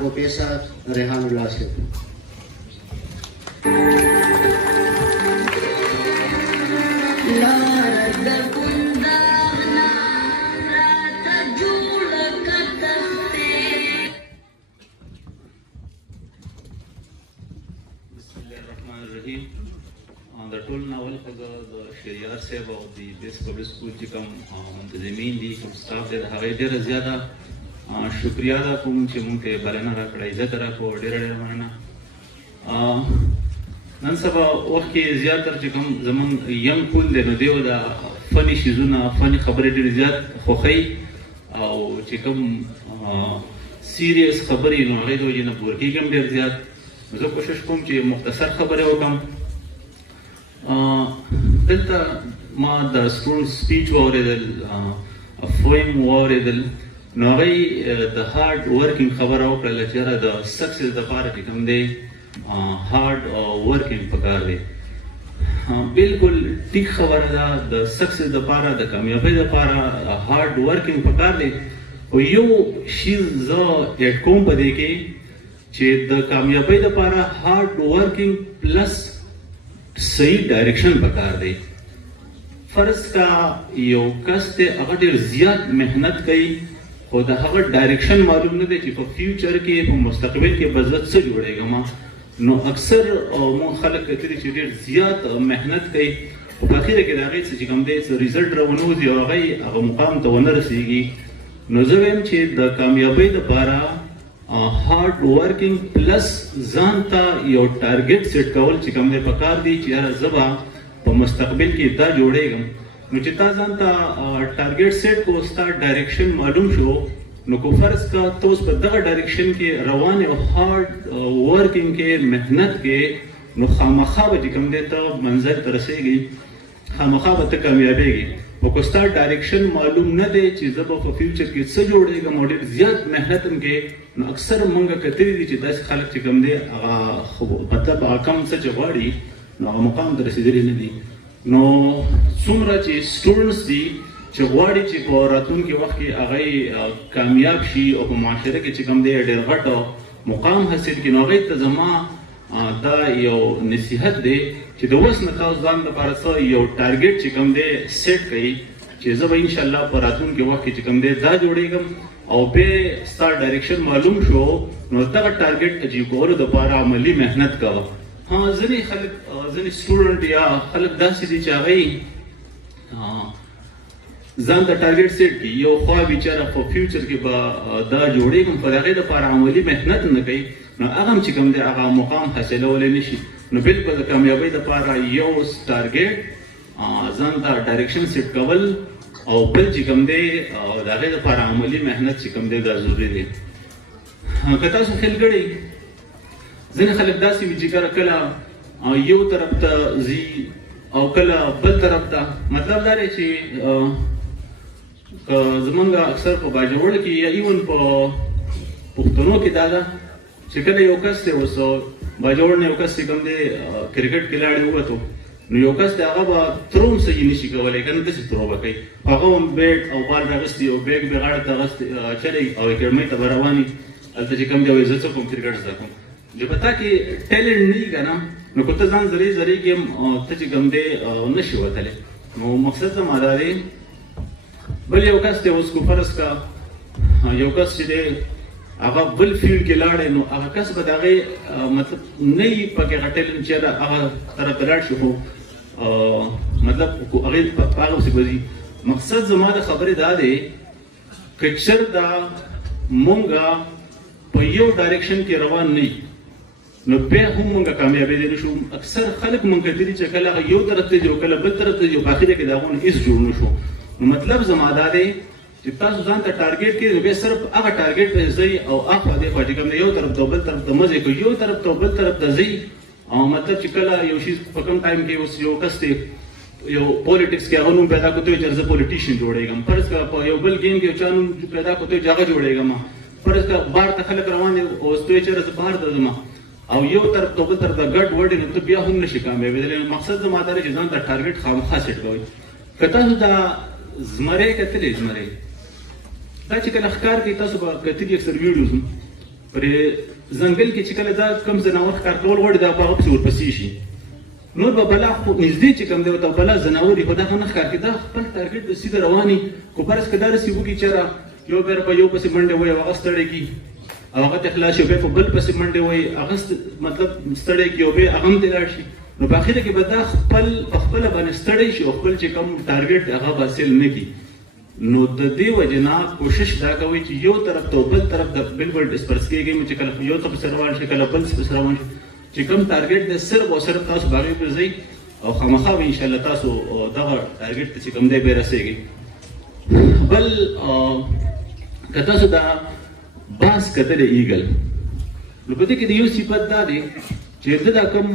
پروفیسر ریحان الله صاحب. د ټول ناول خو د شهریار صاحب او د بیس پبلک سکول چې کوم منتظمین دي کوم سټاف دی د هغې ډېره زیاته شکریه ده کوم چې مونږ ته بلنه راکړه عزت راکړو ډېره ډېره مننه. نن سبا وخت کې زیاتره چې کوم زمونږ ینګ کول دی نو دیو د فني شیزونه فني خبرې ډېرې زیات خوښوي او چې کوم سیریس خبرې نو هغې د وجې نه بور کېږم ډېر زیات. زه کوشش کوم چې مختصر خبرې وکړم. دلته ما د سټوډنټ سپیچ واورېدل فویم واورېدل نو هغوی د هارډ ورکینګ خبره وکړله چې یاره د سکسس دپاره چې کوم دی هارډ ورکینګ پکار دی. بالکل ټیک خبره ده د سکسس دپاره د کامیابۍ دپاره هارډ ورکینګ پکار دی. خو یو شیز زه ایډ کوم په دې کې چې د کامیابۍ دپاره هارډ ورکینګ پلس صحیح ډایرکشن پکار دی. فرض کا یو کس دی هغه ډېر زیات محنت کوي خو د هغه ډایرکشن معلوم نه دی چې په فیوچر کې په مستقبل کې به زه څه جوړېږم. نو اکثر مونږ خلک کتلي چې ډېر زیات محنت کوي خو په اخره کې د هغې څه چې کوم دی څه ریزلټ راونوځي او هغه مقام ته ونه رسېږي. نو زه وایم چې د کامیابۍ دپاره هارډ ورکینګ پلس ځان ته یو ټارګټ سیټ کول چې کوم دی پکار دی چې یاره زه به په مستقبل کې دا جوړېږم. نو چې تا ځان ته ټارګټ سیټ کو ستا ډایرکشن معلوم شو نو کو فرض کا ته اوس په دغه ډایرکشن کې روان یو هارډ ورکینګ کې محنت کې نو خامخا به چې کوم دی ته منزل ته رسېږي خامخا به ته کامیابېږي. خو که ستا ډایرکشن معلوم نه دی چې زه به په فیوچر کې څه جوړېږم او ډېر زیات محنت هم کې نو اکثر مونږ کتلي دي چې داسې خلک چې کوم دی هغه مطلب هغه کم څه چې غواړي نو هغه مقام ته رسېدلي نه دي. نو څومره چې سټوډنټس دي چې غواړي چې په راتلونکي وخت کې هغوی کامیاب شي او په معاشره کې چې کوم دی ډېر غټ مقام حاصل کړي نو هغوی ته زما دا یو نصیحت دی چې د اوس نه تاسو ځان لپاره څه یو ټارګټ چې کوم دی سیټ کړئ چې زه به انشاءالله په راتلونکي وخت کې چې کوم دی دا جوړېږم او بیا ستا ډایرکشن معلوم شو نو دغه ټارګټ اچیو کولو دپاره عملي محنت کوه. ځینې خلک ځینې سټوډنټ یا خلک داسې دي چې هغوی ځان ته ټارګټ سیټ کړي یو خوا بیچاره په فیوچر کې به دا جوړېږم په هغې دپاره عملي محنت نه کوي نو هغه هم چې کوم دی هغه مقام حاصلولی نه شي. نو بالکل د کامیابۍ دپاره یو ټارګټ ځان ته ډایرکشن سیټ کول او بل چې کوم دی د هغې دپاره عملي محنت چې کوم دی دا ضروري دی. که تاسو خیال کړئ ځینې خلک داسې وي چې کله یو طرف ته ځي او کله بل طرف ته مطلب دا دی چې زمونږ اکثر په باجوړ کې یا ایون په پښتنو کې دا ده چې کله یو کس دی اوس باجوړ نه یو کس چې کوم دی کرکټ کلاړی ووتو نو یو کس دی هغه به تروم صحیح نشي کولی که نه داسې ترو به کوي هغه هم بیټ او بال راغستی او بیګ به غاړه ته چلی او اکیډمۍ ته به رواني هلته چې کوم دی وایي زه څه کوم کرکټ زده کوم چې په تا کې ټیلنټ نه وي که نه نو که ته ځان زری زری کې ته چې کوم دی نه شي وتلی. نو مقصد زما دا دی بل یو کس دی اوس کو فرض کا یو کس چې دی هغه بل فیلډ کې لاړی نو هغه کس به د هغې مطلب نه وي پکې هغه ټیلنټ چې هغه طرف ته لاړ شي خو مطلب هغې په هغه پسې به ځي. مقصد زما د خبرې دا دی که چېرته مونږ په یو ډایرکشن کې روان نه یو نو بیا هم مونږ کامیابېدلی نه شو. اکثر خلک مونږ کتلي چې کله هغه یو طرف ته ځي او کله بل طرف ته ځي او په اخره کې د هغو نه هېڅ جوړ نه شو. نو مطلب زما دا دی چې تاسو ځان ته ټارګټ کړئ نو بیا صرف هغه ټارګټ پسې ځئ او اخوا دېخوا چې کوم دی یو طرف ته بل طرف ته مه ځئ که یو طرف ته بل طرف ته ځئ او مطلب چې کله یو شي په کوم ټایم کې اوس یو کس دی یو پولیټکس کې هغه نوم پیدا کړو ته چې زه پولیټیشین جوړېږم. فرض کړه په یو بل ګیم کې یو چا نوم پیدا کړو چې هغه جوړېږم. فرض کړه بهر ته خلک روان دي اوس ته چې زه بهر ته ځم او یو طرف ته بل طرف ته ګډ وډ نو ته بیا هم نشي کامیابېدلی. مقصد زما دا دی چې ځان ته ټارګټ خامخا سیټ کوئ. که تاسو دا زمری کتلې زمری دا چې کله ښکار کوي تاسو به کتلي اکثر ویډیوز پرې ځنګل کې چې کله دا کم ځناور ښکار کول غواړي دا په هغه پسې ورپسې شي نور به بلا خو نږدې چې کوم دی ورته بلا ځناور وي خو دغه نه ښکار کړي دا خپل ټارګېټ د سیده رواني خو فرض که داسې وکړي چېرې یو بیا په یو پسې منډې وایي او هغه ستړی کړي او هغه ته خلاص شي بیا په بل پسې منډې وایي هغه مطلب ستړی کړي او بیا هغه هم ترې لاړ شي نو په اخره کې به دا په خپله باندې ستړی شي او خپل چې کوم ټارګېټ دی هغه به حاصل نه کړي نو د دې وجې نه کوشش دا کوئ چې یو طرف ته او بل طرف ته بالکل ډسپرس کېږئ چې کله یو ته پسې روان شي کله بل پسې روان شي چې کوم ټارګېټ دی صرف او صرف تاسو په هغې پرې ځئ او خامخا به انشاءالله تاسو دغه ټارګېټ ته چې کوم دی بیا رسېږئ بل که تاسو دا باز کتلی ایګل نو په دې کې د یو صفت دا دی چې د دا کوم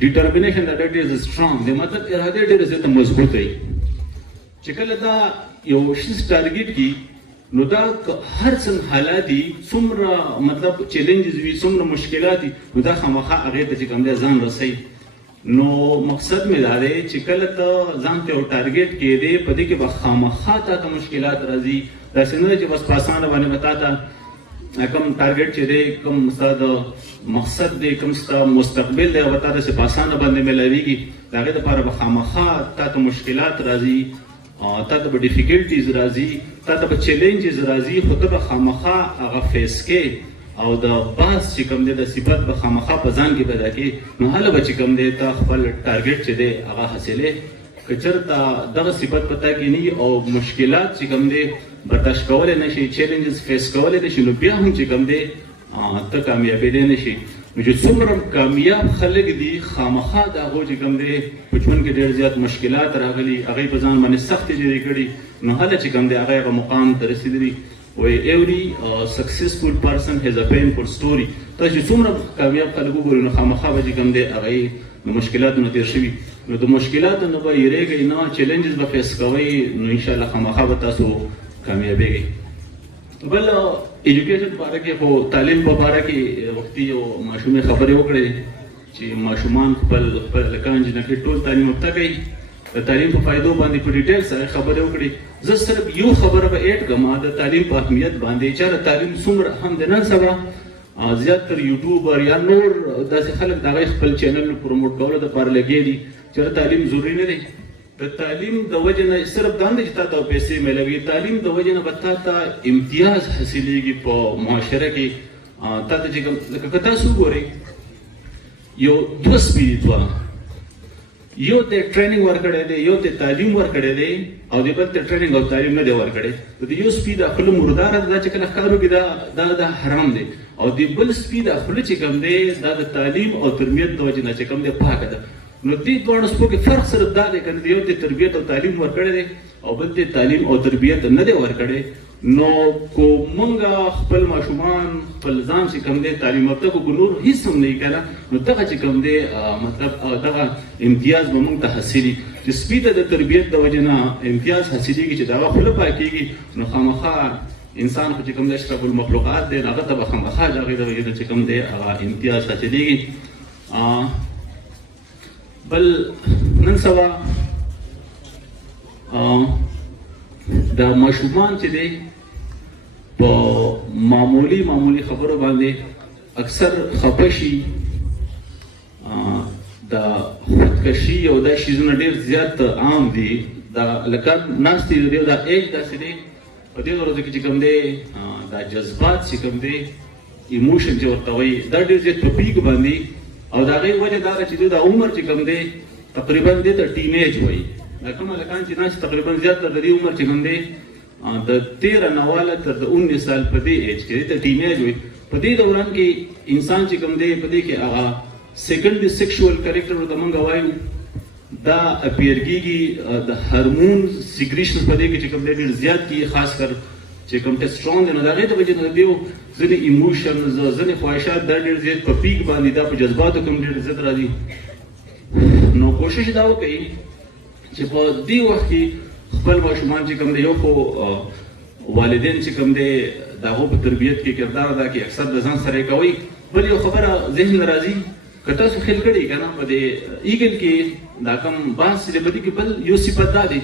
ډیټرمینیشن دا ډېر سټرانګ دی مطلب اراده ډېره زیاته مضبوطه وي چې کله دا یو شیز ټارګېټ کي نو دا هر څنګه حالات دي څومره مطلب چیلنجز وي څومره مشکلات دي نو دا خامخا هغې ته چې کوم دی ځان رسوي نو مقصد مې دا دی چې کله ته ځان ته یو ټارګېټ کېدې په دې کې به خامخا تا ته مشکلات راځي داسې نه ده چې بس په اسانه باندې به تا ته کوم ټارګېټ چې دی کوم ستا د مقصد دی کوم ستا مستقبل دی هغه تا داسې په اسانه باندې میلاویږي د هغې دپاره به خامخا تا ته مشکلات راځي تا ته به ډیفیکلټیز راځي تا ته به چیلنجز راځي خو ته به خامخا هغه فیس کې او د باز چې کوم دی د صفت به خامخا په ځان کې پیدا کړي نو هله به چې کوم دی ته خپل ټارګېټ چې دی هغه حاصلې که چېرته دغه صفت په تا کې نه او مشکلات چې کوم دی برداشت کولی نه شي چیلنجز فیس کولی نه شي نو بیا هم چې کوم دی ته کامیابېدی نه شي نو چې څومره کامیاب خلک دي خامخا د هغو چې کوم دی په ژوند کې ډېر زیات مشکلات راغلي هغوی په ځان باندې سختې جرې کړي نو هله چې کوم دی هغه هغه مقام ته رسېدلي وایي every successful person has a painful story تاسو چې څومره کامیاب خلک وګورئ نو خامخا به چې کوم دی هغوی د مشکلاتو نه تېر شوي نو د مشکلاتو نه به یېرېږئ نه چیلنجز به فیس کوئ نو انشاءالله خامخا به تاسو کامیابېږئ بل ایجوکیشن په باره کې خو تعلیم په باره کې وختي یو ماشومې خبرې وکړې چې ماشومان خپل هلکان جنکۍ ټول تعلیم یافته کوي د تعلیم په فایدو باندې په ډیټیل سره خبرې وکړې زه صرف یو خبره به ایډ کړم د تعلیم په اهمیت باندې چې د تعلیم څومره هم د نن سبا زیاتر یوټیوبر یا نور داسې خلک د هغوی خپل چینل پروموټ کولو دپاره لګیا دي چې تعلیم ضروري نه دی د تعلیم د وجې نه صرف دا نه چې تا ته پیسې میلوي تعلیم د وجې نه به تا ته امتیاز حاصلېږي په معاشره کې تا ته چې کوم لکه که تاسو وګورئ یو دوه سپي دي دوه یو ته ټریننګ ورکړی دی یو ته تعلیم ورکړی دی او د بل ته ټریننګ او تعلیم نه دی ورکړی د یو سپي د خوله مرداره ده دا چې کله ښکار وکړي دا حرام دی او د بل سپي د خوله چې کوم دی دا د تعلیم او تربیت د وجې نه چې کوم دی پاکه ده نو دې دواړو سپو کې فرق صرف دا دی که یو ته تربیت او تعلیم ورکړی دی او بل ته تعلیم او تربیت نه دی ورکړی نو کو مونږ خپل ماشومان خپل ځان چې کوم دی تعلیم یافته کړو نور هېڅ هم نه وي که نه نو دغه چې کوم دی مطلب دغه امتیاز به مونږ ته حاصلي چې سپي ته د تربیت د وجې نه امتیاز حاصلېږي چې د هغه خوله پاکېږي نو خامخا انسان خو چې کوم دی اشرف المخلوقات دی هغه ته به خامخا د هغې د وجې نه چې کوم دی هغه امتیاز حاصلېږي بل نن سبا د ماشومان چې دی په معمولی خبرو باندې اکثر خفه شي د خودکشي او دا شیزونه ډېر زیات عام دي دا لکه ناست دي دا ایج داسې دی په دې ورځو کې چې کوم دی دا جذبات چې کوم دی ایموشن چې ورته وایي دا ډېر زیات په پیک باندې او د هغې وجه دا ده چې دوی دا عمر چې کوم دی تقریبا دې ته ټین ایج وایي دا کوم هلکان چې ناست تقریبا زیاتره د دې عمر چې کوم دی د 13 نه واله تر د 19 سال په دې ایج کې دې ته ټین ایج وایي په دې دوران کې انسان چې کوم دی په دې کې هغه سیکنډري سیکشوال کریکټر ورته موږ وایو دا اپیر کېږي د هارمون سیکریشنز په دې کې چې کوم دی ډېر زیات کېږي خاص کر چې کوم ټسټرون دی نو د هغې د وجې نه د دې ځینې ایموشنز ځینې خواهشات دا ډېر زیات په پیک باندې دا په جذباتو کې هم ډېر زیات راځي نو کوشش دا وکړئ چې په دې وخت کې خپل ماشومان چې کوم دی یو خو والدین چې کوم دی د هغو په تربیت کې کردار ادا کړي اکثر د ځان سره یې کوئ بل یو خبره ذهن راځي که تاسو خیال کړئ که نه په دې ایګل کې دا کوم بحث چې دی په دې کې بل یو صفت دا دی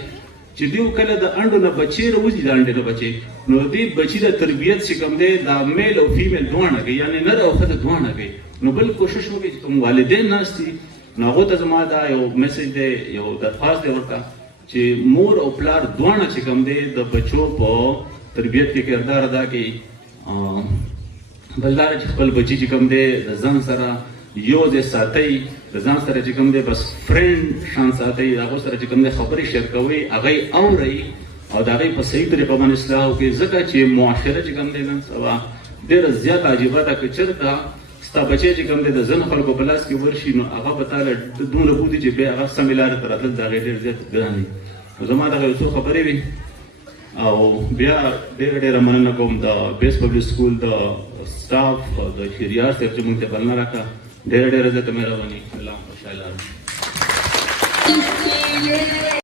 چې دیو کله د انډو نه بچي راوځي د انډې نه بچي نو دې بچي د تربیت چې کوم دی دا میل او فیمیل دواړه کوي یعنی نر او ښځه دواړه کوي نو بل کوشش وکړي چې کوم والدین ناست دي نو هغو ته زما دا یو میسج دی یو درخواست دی ورته چې مور او پلار دواړه چې کوم دی د بچو په تربیت کې کردار ادا کوي بل دا چې خپل بچي چې کوم دی د ځان سره یو ځای ساتئ د ځان سره چې کوم دی بس فرینډ شان ساتئ د هغو سره چې کوم دی خبرې شیر کوئ هغه یې اورئ او د هغې په صحیح طریقه باندې اصلاح وکړئ ځکه چې معاشره چې کوم دی نن سبا ډېره زیاته عجیبه ده که چېرته ستا بچی چې کوم دی د ځینو خلکو په لاس کې ورشي نو هغه به تا له دومره بوځي چې بیا هغه سمې لارې ته راتلل د هغې ډېر زیات ګران دي نو زما دغه یو څو خبرې وي او بیا ډېره مننه کوم د بیس پبلک سکول د سټاف د شهریار صاحب چې موږ ته بلنه راکړه ډېره زیاته مهرباني الله خوشحاله